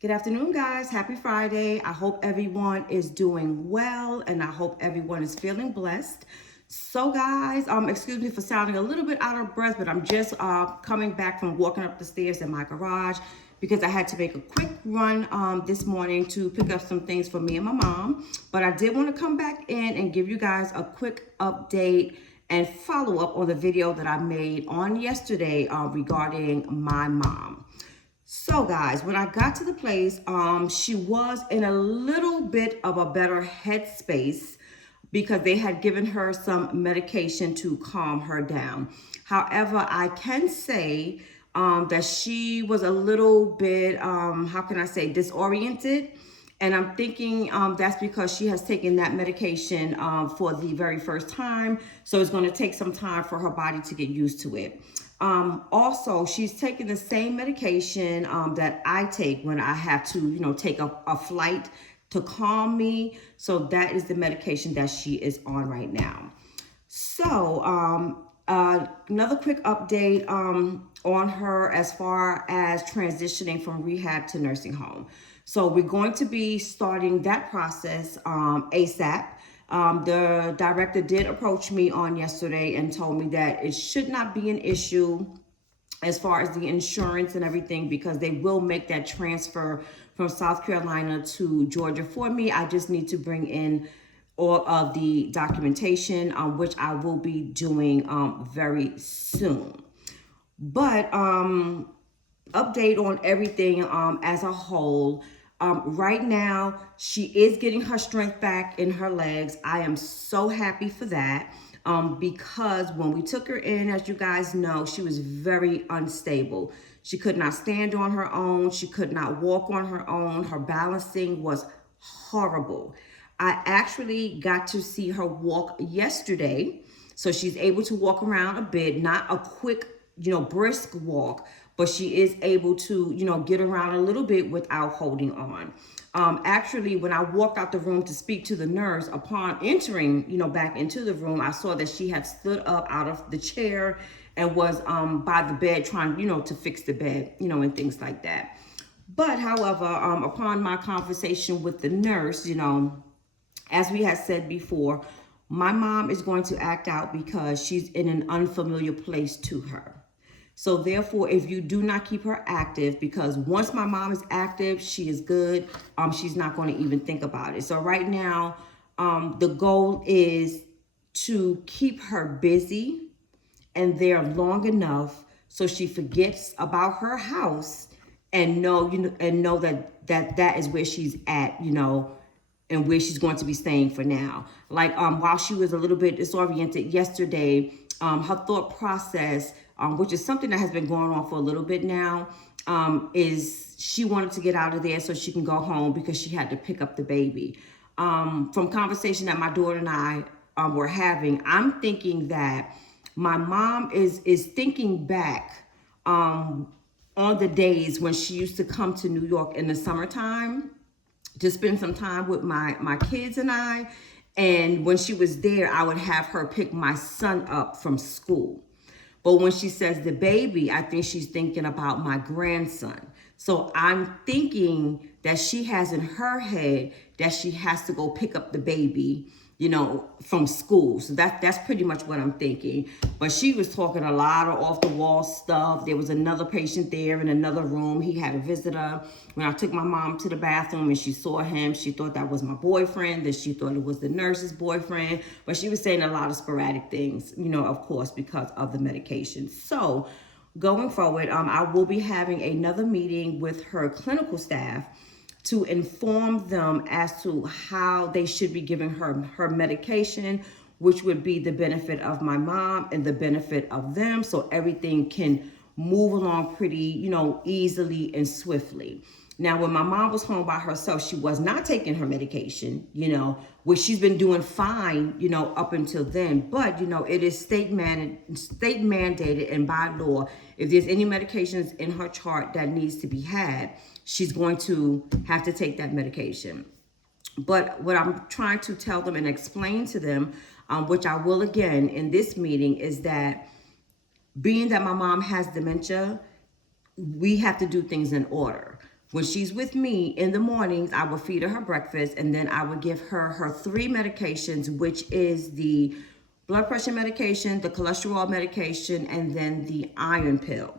Good afternoon, guys. Happy Friday. I hope everyone is doing well and I hope everyone is feeling blessed. So, guys, excuse me for sounding a little bit out of breath, but I'm just coming back from walking up the stairs in my garage because I had to make a quick run this morning to pick up some things for me and my mom. But I did want to come back in and give you guys a quick update and follow up on the video that I made on yesterday regarding my mom. So guys, when I got to the place, she was in a little bit of a better headspace because they had given her some medication to calm her down. However, I can say that she was a little bit, how can I say, disoriented. And I'm thinking that's because she has taken that medication for the very first time. So it's going to take some time for her body to get used to it. Also, she's taking the same medication that I take when I have to, take a flight to calm me. So that is the medication that she is on right now. So, another quick update on her as far as transitioning from rehab to nursing home. So, we're going to be starting that process ASAP. The director did approach me on yesterday and told me that it should not be an issue as far as the insurance and everything because they will make that transfer from South Carolina to Georgia for me. I just need to bring in all of the documentation, which I will be doing very soon. But update on everything as a whole. Right now, she is getting her strength back in her legs. I am so happy for that because when we took her in, as you guys know, she was very unstable. She could not stand on her own. She could not walk on her own. Her balancing was horrible. I actually got to see her walk yesterday. So she's able to walk around a bit, not a quick, brisk walk, but she is able to, get around a little bit without holding on. Actually, when I walked out the room to speak to the nurse, upon entering, back into the room, I saw that she had stood up out of the chair and was by the bed trying, to fix the bed, and things like that. But however, upon my conversation with the nurse, as we had said before, my mom is going to act out because she's in an unfamiliar place to her. So therefore, if you do not keep her active, because once my mom is active, she is good. She's not going to even think about it. So right now, the goal is to keep her busy and there long enough so she forgets about her house and know that is where she's at, and where she's going to be staying for now. Like while she was a little bit disoriented yesterday, her thought process, which is something that has been going on for a little bit now, is she wanted to get out of there so she can go home because she had to pick up the baby. From conversation that my daughter and I were having, I'm thinking that my mom is thinking back on the days when she used to come to New York in the summertime to spend some time with my kids and I. And when she was there, I would have her pick my son up from school. But when she says the baby, I think she's thinking about my grandson. So I'm thinking that she has in her head that she has to go pick up the baby, from school. So that's pretty much what I'm thinking. But she was talking a lot of off the wall stuff. There was another patient there in another room. He had a visitor. When I took my mom to the bathroom and she saw him, she thought that was my boyfriend. Then she thought it was the nurse's boyfriend. But she was saying a lot of sporadic things, of course, because of the medication. So going forward, I will be having another meeting with her clinical staff to inform them as to how they should be giving her medication, which would be the benefit of my mom and the benefit of them, so everything can move along pretty, easily and swiftly. Now, when my mom was home by herself, she was not taking her medication, which she's been doing fine, up until then. But, it is state mandated and by law, if there's any medications in her chart that needs to be had, she's going to have to take that medication. But what I'm trying to tell them and explain to them, which I will again in this meeting, is that being that my mom has dementia, we have to do things in order. When she's with me in the mornings, I would feed her breakfast, and then I would give her her 3 medications, which is the blood pressure medication, the cholesterol medication, and then the iron pill.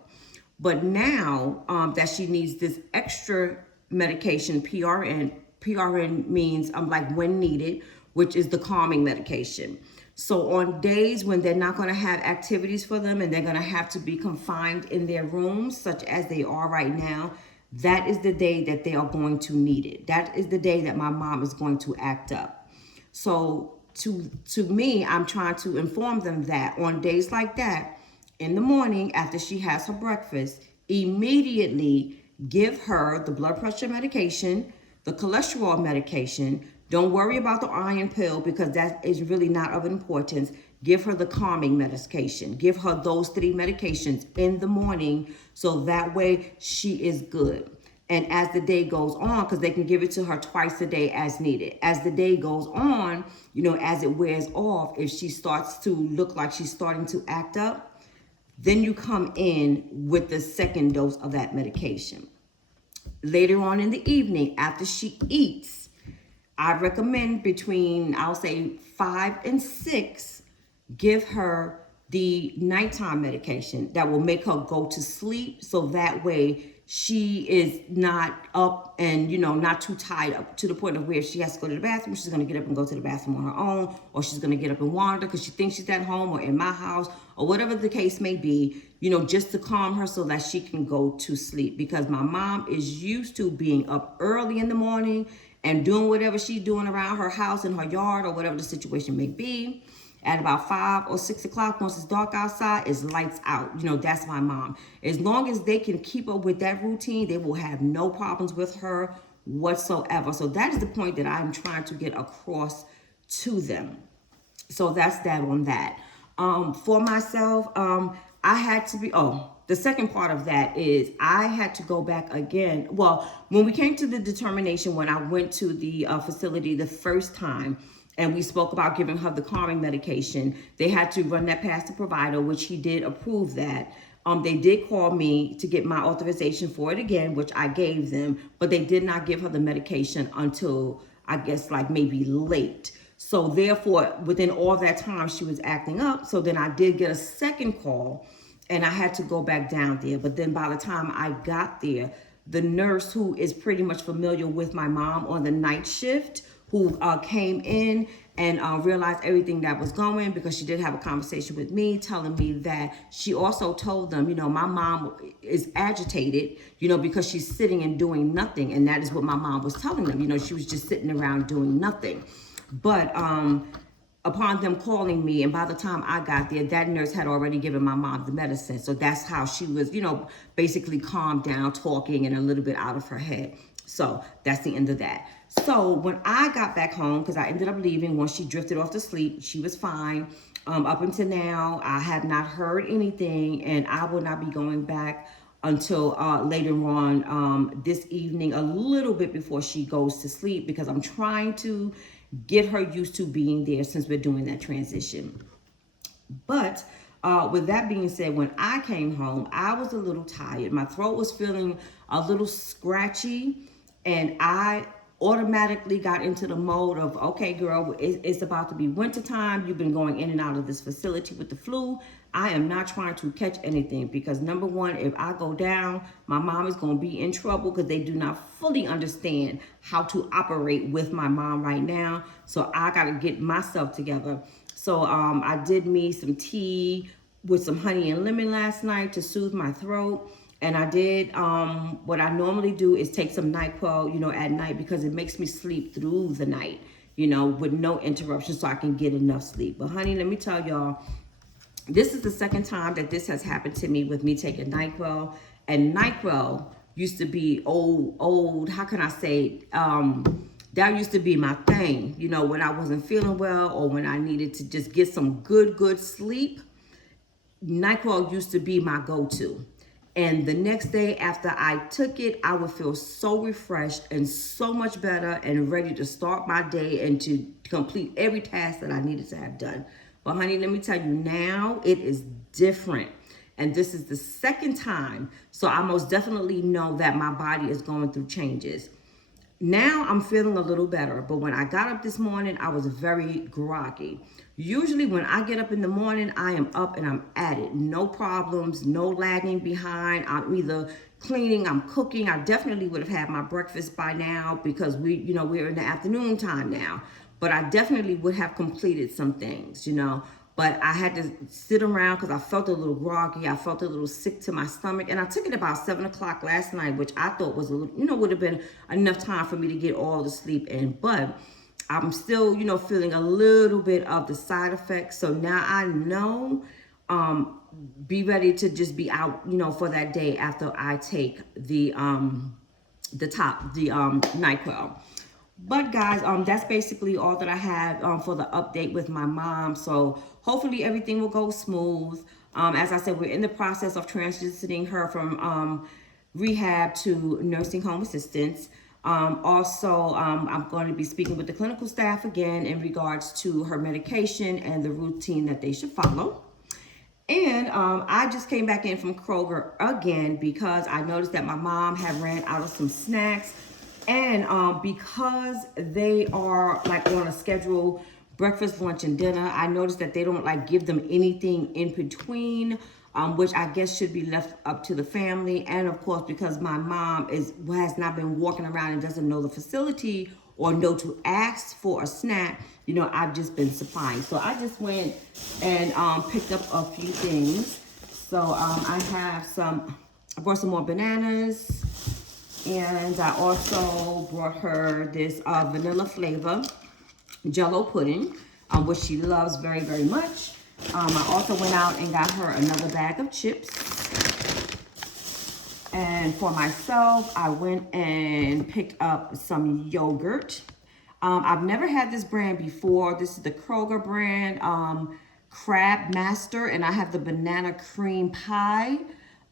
But now that she needs this extra medication, PRN means like when needed, which is the calming medication. So on days when they're not going to have activities for them and they're going to have to be confined in their rooms, such as they are right now, that is the day that they are going to need it. That is the day that my mom is going to act up. So to me, I'm trying to inform them that on days like that, in the morning after she has her breakfast, immediately give her the blood pressure medication, the cholesterol medication. Don't worry about the iron pill because that is really not of importance. Give her the calming medication. Give her those 3 medications in the morning so that way she is good. And as the day goes on, because they can give it to her twice a day as needed. As the day goes on, as it wears off, if she starts to look like she's starting to act up, then you come in with the second dose of that medication. Later on in the evening, after she eats, I recommend between, I'll say 5 and 6, give her the nighttime medication that will make her go to sleep. So that way she is not up and, not too tied up to the point of where if she has to go to the bathroom, she's going to get up and go to the bathroom on her own, or she's going to get up and wander because she thinks she's at home or in my house or whatever the case may be, just to calm her so that she can go to sleep. Because my mom is used to being up early in the morning and doing whatever she's doing around her house in her yard or whatever the situation may be. At about 5 or 6 o'clock, once it's dark outside, it's lights out. That's my mom. As long as they can keep up with that routine, they will have no problems with her whatsoever. So that is the point that I'm trying to get across to them. So that's that on that. For myself, I had to be, the second part of that is I had to go back again. Well, when we came to the determination, when I went to the facility the first time, and we spoke about giving her the calming medication, they had to run that past the provider, which he did approve that. They did call me to get my authorization for it again, which I gave them, but they did not give her the medication until, I guess, like maybe late. So therefore, within all that time, she was acting up. So then I did get a second call, and I had to go back down there. But then by the time I got there, the nurse who is pretty much familiar with my mom on the night shift, who came in and realized everything that was going, because she did have a conversation with me telling me that she also told them, my mom is agitated, because she's sitting and doing nothing. And that is what my mom was telling them. She was just sitting around doing nothing. But upon them calling me, and by the time I got there, that nurse had already given my mom the medicine. So that's how she was, basically calmed down, talking and a little bit out of her head. So that's the end of that. So when I got back home, because I ended up leaving once she drifted off to sleep, she was fine. Up until now, I have not heard anything, and I will not be going back until later on this evening, a little bit before she goes to sleep, because I'm trying to get her used to being there since we're doing that transition. But with that being said, when I came home, I was a little tired. My throat was feeling a little scratchy, and I automatically got into the mode of, okay, girl, it's about to be wintertime. You've been going in and out of this facility with the flu. I am not trying to catch anything, because number one, if I go down, my mom is going to be in trouble, because they do not fully understand how to operate with my mom right now. So I got to get myself together. So I did me some tea with some honey and lemon last night to soothe my throat. And I did, what I normally do is take some Nyquil, at night, because it makes me sleep through the night, with no interruption, so I can get enough sleep. But honey, let me tell y'all, this is the second time that this has happened to me with me taking Nyquil. And Nyquil used to be old, how can I say, that used to be my thing, when I wasn't feeling well or when I needed to just get some good sleep. Nyquil used to be my go-to. And the next day after I took it, I would feel so refreshed and so much better and ready to start my day and to complete every task that I needed to have done. But honey, let me tell you, now it is different. and this is the second time. So I most definitely know that my body is going through changes. Now I'm feeling a little better, but when I got up this morning, I was very groggy. Usually when I get up in the morning, I am up and I'm at it. No problems, no lagging behind. I'm either cleaning, I'm cooking. I definitely would have had my breakfast by now because we're in the afternoon time now. But I definitely would have completed some things. But I had to sit around because I felt a little groggy. I felt a little sick to my stomach. And I took it about 7 o'clock last night, which I thought was would have been enough time for me to get all the sleep in. But I'm still, feeling a little bit of the side effects. So now I know, be ready to just be out, for that day after I take the Nyquil. But guys, that's basically all that I have for the update with my mom. So hopefully everything will go smooth. As I said, we're in the process of transitioning her from rehab to nursing home assistance. Also, I'm going to be speaking with the clinical staff again in regards to her medication and the routine that they should follow. And I just came back in from Kroger again because I noticed that my mom had ran out of some snacks. And because they are like on a schedule, breakfast, lunch, and dinner, I noticed that they don't like give them anything in between, which I guess should be left up to the family. And of course, because my mom has not been walking around and doesn't know the facility or know to ask for a snack, I've just been supplying. So I just went and picked up a few things. So I brought some more bananas. And I also brought her this vanilla flavor Jello pudding, which she loves very, very much. I also went out and got her another bag of chips. And for myself, I went and picked up some yogurt. I've never had this brand before. This is the Kroger brand, Crab Master, and I have the banana cream pie.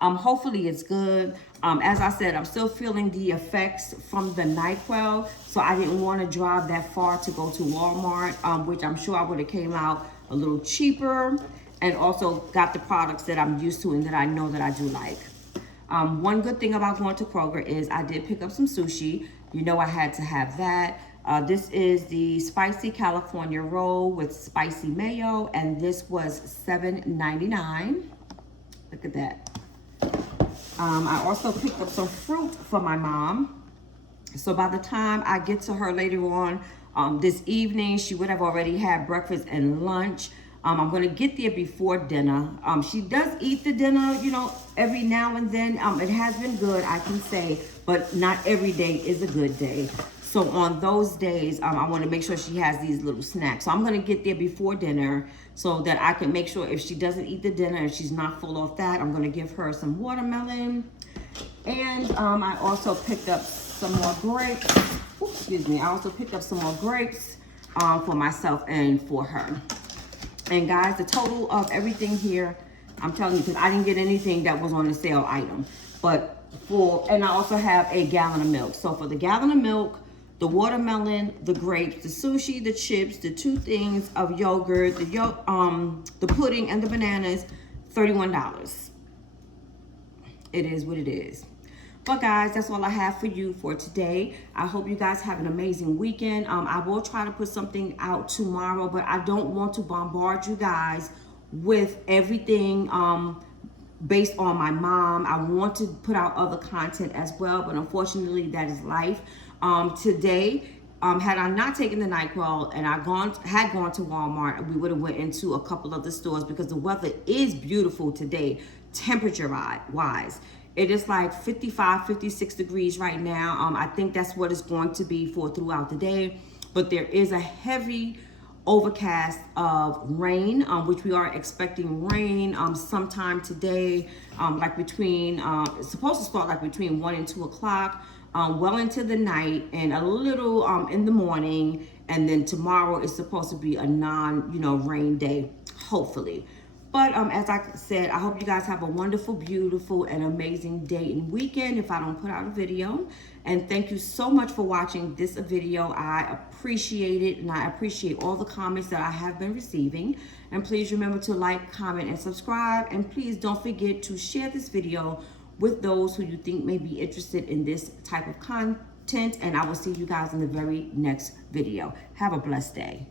Hopefully it's good. As I said, I'm still feeling the effects from the Nyquil, so I didn't want to drive that far to go to Walmart, which I'm sure I would have came out a little cheaper, and also got the products that I'm used to and that I know that I do like. One good thing about going to Kroger is I did pick up some sushi. I had to have that. This is the spicy California roll with spicy mayo, and this was $7.99. Look at that. I also picked up some fruit for my mom. So by the time I get to her later on this evening, she would have already had breakfast and lunch. I'm going to get there before dinner. She does eat the dinner, every now and then. It has been good, I can say, but not every day is a good day. So on those days, I want to make sure she has these little snacks. So I'm going to get there before dinner so that I can make sure if she doesn't eat the dinner and she's not full off that, I'm going to give her some watermelon. And I also picked up some more grapes. Oops, excuse me. I also picked up some more grapes for myself and for her. And guys, the total of everything here, I'm telling you, because I didn't get anything that was on the sale item. And I also have a gallon of milk. So for the gallon of milk, the watermelon, the grapes, the sushi, the chips, the 2 things of yogurt, the pudding, and the bananas, $31. It is what it is. But guys, that's all I have for you for today. I hope you guys have an amazing weekend. I will try to put something out tomorrow, but I don't want to bombard you guys with everything based on my mom. I want to put out other content as well, but unfortunately that is life. Today, had I not taken the Nyquil and had gone to Walmart, we would have went into a couple of the stores because the weather is beautiful today, temperature wise. It is like 55, 56 degrees right now. I think that's what it's going to be for throughout the day, but there is a heavy overcast of rain, which we are expecting rain sometime today, it's supposed to start like between 1 and 2 o'clock, well into the night, and a little in the morning, and then tomorrow is supposed to be a rain day, hopefully. But as I said, I hope you guys have a wonderful, beautiful, and amazing day and weekend if I don't put out a video. And thank you so much for watching this video. I appreciate it, and I appreciate all the comments that I have been receiving. And please remember to like, comment, and subscribe. And please don't forget to share this video with those who you think may be interested in this type of content. And I will see you guys in the very next video. Have a blessed day.